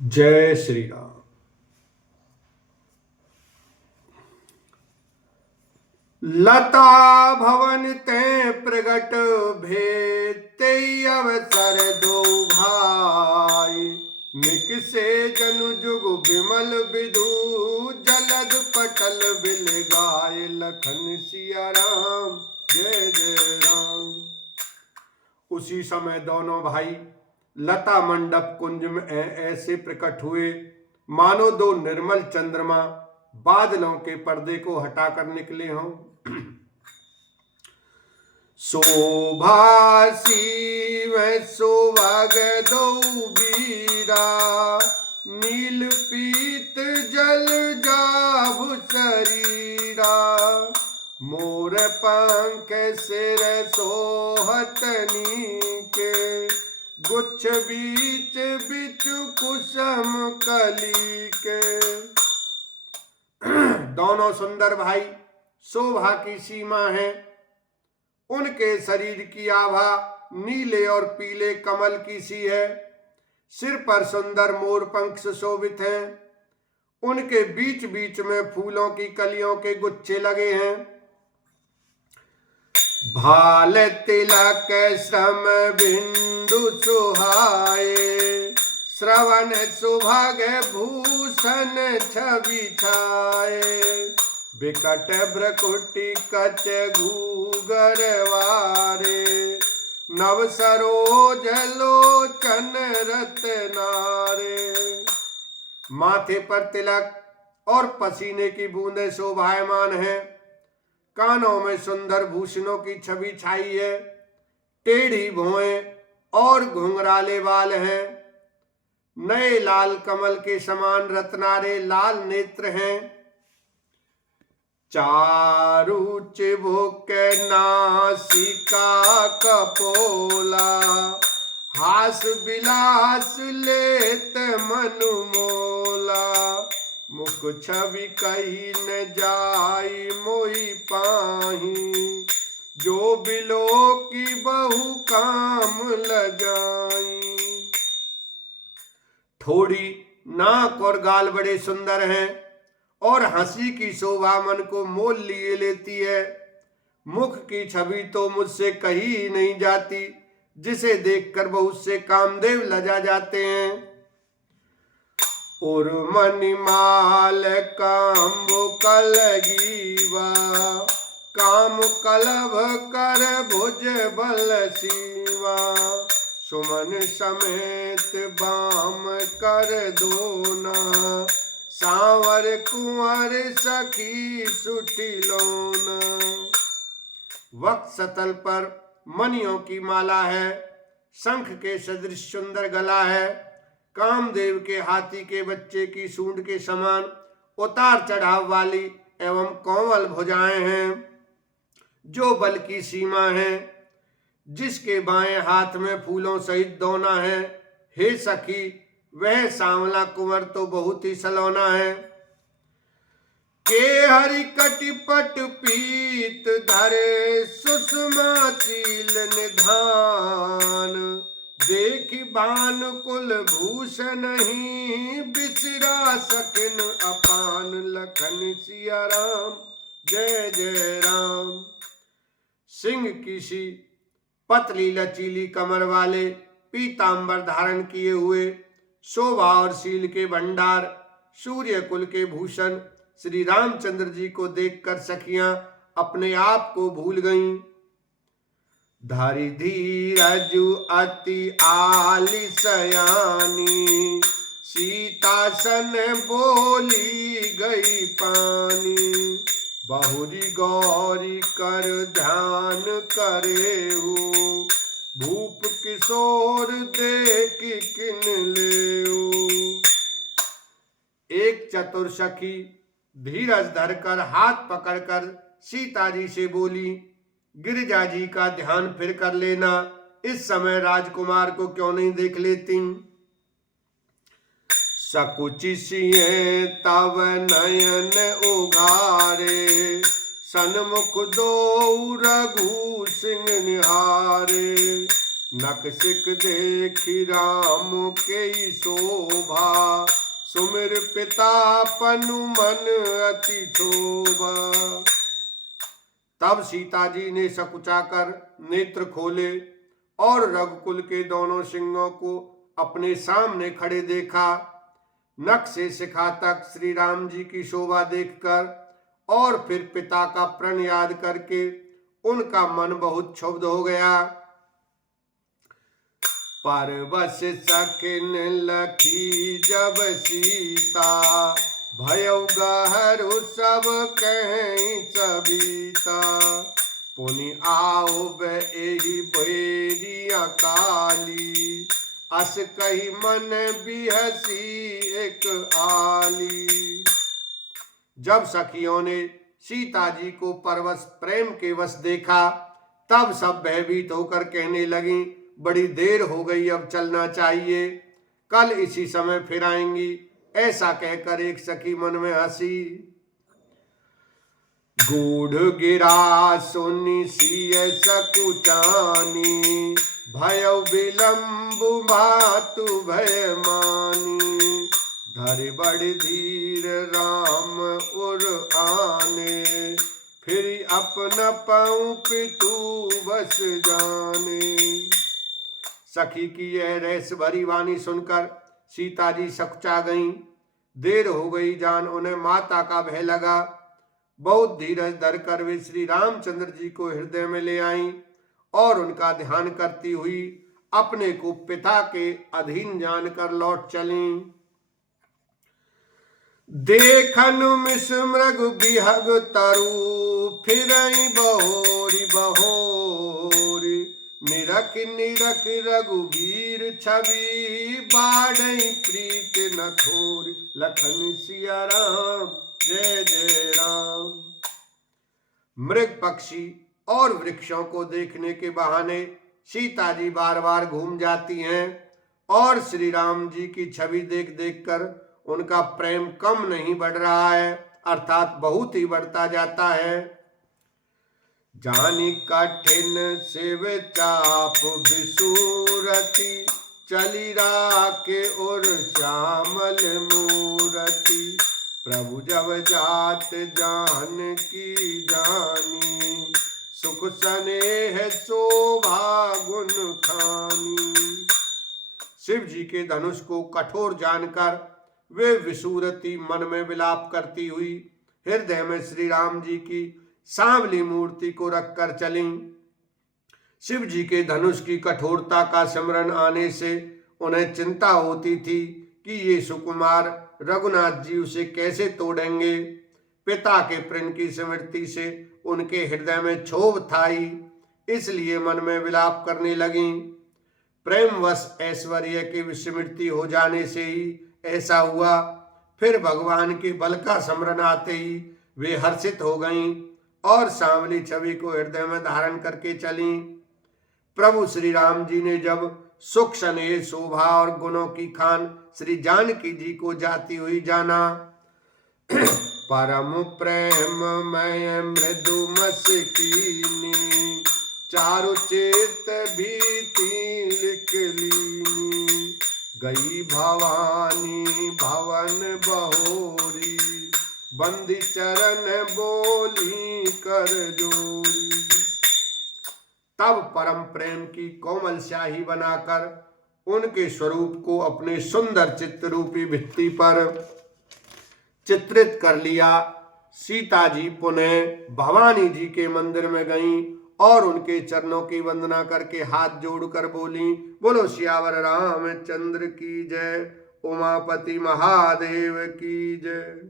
जय श्री राम। लता भवन ते प्रगट भेते अवसर दो भाई, निकसे जनु जुग विमल विधु जलद पटल बिल गाय, लखन सिया राम जय जय राम। उसी समय दोनों भाई लता मंडप कुंज में ऐसे प्रकट हुए मानो दो निर्मल चंद्रमा बादलों के पर्दे को हटाकर निकले हों। शोभासी वह शोभाग दो बीरा, नील पीत जल जाभु शरीरा, मोर पंख सिर सोहतनी के, गुच्छ बीच बिचु कुसम कली के। दोनों सुंदर भाई शोभा की सीमा है। उनके शरीर की आभा नीले और पीले कमल की सी है। सिर पर सुंदर मोर पंख सुशोभित हैं। उनके बीच बीच में फूलों की कलियों के गुच्छे लगे हैं। भाल तिलक श्रम बिंदु सुहाए, श्रवण सुभग भूषण छवि छाए, विकट भ्रकुटी कच घूगर वारे, नव सरोज लोचन रत्नारे। माथे पर तिलक और पसीने की बूंदें शोभायमान हैं। कानों में सुंदर भूषणों की छवि छाई है। टेढ़ी भौएं और घुंघराले बाल हैं। नए लाल कमल के समान रत्नारे लाल नेत्र हैं। चारु चिबुक नासिका कपोला, हास विलास लेत मनु मोला, मुख छवि कही न जाई मोहि पाही, जो बिलो की बहु काम लगाई। ठोड़ी, नाक और गाल बड़े सुंदर हैं और हंसी की शोभा मन को मोल लिए लेती है। मुख की छवि तो मुझसे कही ही नहीं जाती, जिसे देखकर बहुत से कामदेव लजा जाते हैं। और मणिमाल काम्बु कलगीवा, काम कलभ कर भुज बल सीवा, सुमन समेत बाम कर दोना, सांवर कुंवर सखी सुठी लोना। वक्षस्थल पर मणियों की माला है। शंख के सदृश सुंदर गला है। कामदेव के हाथी के बच्चे की सूंड के समान उतार चढ़ाव वाली एवं कोमल भुजाएं हैं, जो बल की सीमा है। जिसके बाएं हाथ में फूलों सहित दोना है। हे सखी, वह सांवला कुंवर तो बहुत ही सलोना है। के हरि कटिपट पीत धरे, सुषमा चील निधान, देखी भानुकुल भूषण ही, बिसरा सकिन अपान, लखन सिया राम जय जय राम। सिंह की सी पतली लचीली कमर वाले, पीतांबर धारण किए हुए, शोभा और शील के भंडार, सूर्य कुल के भूषण श्री रामचंद्र जी को देखकर सखियां अपने आप को भूल गईं। धारी धीरजु अति आलिसयानी, सीतासन बोली गई पानी, बहुरी गौरी कर ध्यान करे हो, भूप किशोर देख किन लेऊ। एक चतुर सखी धीरज धरकर हाथ पकड़कर सीता जी से बोली, गिरिजा जी का ध्यान फिर कर लेना, इस समय राजकुमार को क्यों नहीं देख लेती। सकुचि सिए तव नयन उघारे, सन्मुख दो रघु सिंह निहारे, नखशिख देखी राम के शोभा, सुमिर पिता पनु मन अति क्षोभा। तब सीता जी ने सकुचाकर नेत्र खोले और रघुकुल के दोनों सिंहों को अपने सामने खड़े देखा। नख से शिखा तक श्री राम जी की शोभा देखकर और फिर पिता का प्रण याद करके उनका मन बहुत क्षुब्ध हो गया। परवश सखिन लखी जब सीता, भयउ गहरु सब कहीं सबिता। पुनि आओ एहि भैरिया काली, अस कही मन बिहसी एक आली। जब सखियों ने सीता जी को परवश प्रेम के वश देखा, तब सब भयभीत होकर कहने लगी, बड़ी देर हो गई, अब चलना चाहिए, कल इसी समय फिर आएंगी। ऐसा कहकर एक सखी मन में हंसी। गूढ़ गिरा सुनि सिय सकुचानी, भयउ विलंबु मातु भय मानी। धरि बड़ धीर राम उर आने, फिर अपन पऊ पितु बस जाने। सखी की यह रहस्य भरी वाणी सुनकर सीता जी सकुचा गईं। देर हो गई जान उन्हें माता का भय लगा। बहुत धीरज धरकर वे श्री रामचंद्र जी को हृदय में ले आईं और उनका ध्यान करती हुई अपने को पिता के अधीन जानकर लौट चलीं। देखन मिस मृग बिहग तरु, फिरई बहोरी बहोरी। निरख निरख रघुवीर छवि, बाढ़ई प्रीत न थोरी। लखन सिया राम जय जय राम। मृग पक्षी और वृक्षों को देखने के बहाने सीता जी बार बार घूम जाती हैं और श्री राम जी की छवि देख देख कर उनका प्रेम कम नहीं बढ़ रहा है, अर्थात बहुत ही बढ़ता जाता है। जानी कठिन शिव चाप विसूरति, चली राके और श्यामल मूरति। प्रभु जब जात जान की जानी, सुख स्नेह शोभा गुण खानी। शिव जी के धनुष को कठोर जानकर वे विसूरती मन में विलाप करती हुई हृदय में श्री राम जी की सांवली मूर्ति को रखकर चलीं। शिव जी के धनुष की कठोरता का स्मरण आने से उन्हें चिंता होती थी कि ये सुकुमार रघुनाथ जी उसे कैसे तोड़ेंगे। पिता के प्रेम की स्मृति से उनके हृदय में क्षोभ थाई, इसलिए मन में विलाप करने लगीं। प्रेमवश ऐश्वर्य की विस्मृति हो जाने से ही ऐसा हुआ। फिर भगवान के बल का स्मरण आते ही वे हर्षित हो गईं और सांवली छवि को हृदय में धारण करके चलीं। प्रभु श्री राम जी ने जब सुख स्नेह शोभा और गुणों की खान श्री जानकी जी को जाती हुई जाना, परम प्रेम मैं मृदु मस्कीनी, चारु चित भीति लिख लीनी। गई भवानी भवन बहोरी, बंदी चरण बोली कर जोरी। तब परम प्रेम की कोमल स्याही बनाकर उनके स्वरूप को अपने सुंदर चित्र रूपी भित्ति पर चित्रित कर लिया। सीता जी पुनः भवानी जी के मंदिर में गईं और उनके चरणों की वंदना करके हाथ जोड़कर बोली, बोलो सियावर रामचंद्र की जय, उमापति महादेव की जय।